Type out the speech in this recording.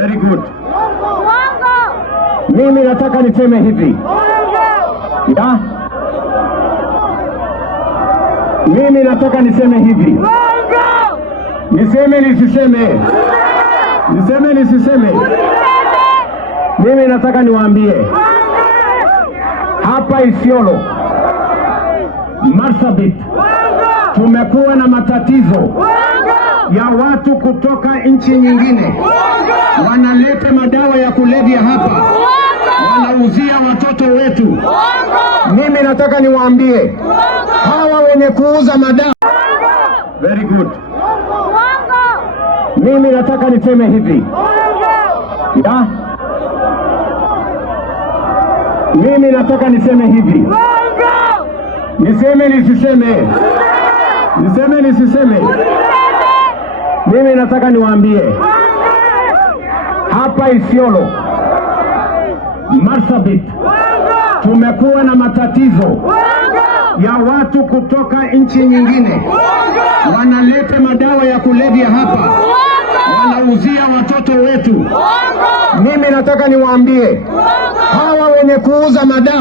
Very good. Mimi nataka niseme hivi. Ya? Mimi nataka niseme hivi. Niseme nisiseme? Niseme nisiseme? Mimi nataka niwaambie. Hapa Isiolo, Marsabit, tumekuwa na matatizo ya watu kutoka nchi nyingine wanaleta madawa ya kulevya hapa, wanauzia watoto wetu. Mimi nataka niwaambie hawa wenye kuuza madawa. Very good. Mimi nataka niseme hivi. Ya? Mimi nataka niseme hivi. Niseme nisiseme? Niseme nisiseme? Mimi nataka niwaambie hapa Isiolo, Marsabit, tumekuwa na matatizo ya watu kutoka nchi nyingine wanaleta madawa ya kulevya hapa, wanauzia watoto wetu. Mimi nataka niwaambie hawa wenye kuuza madawa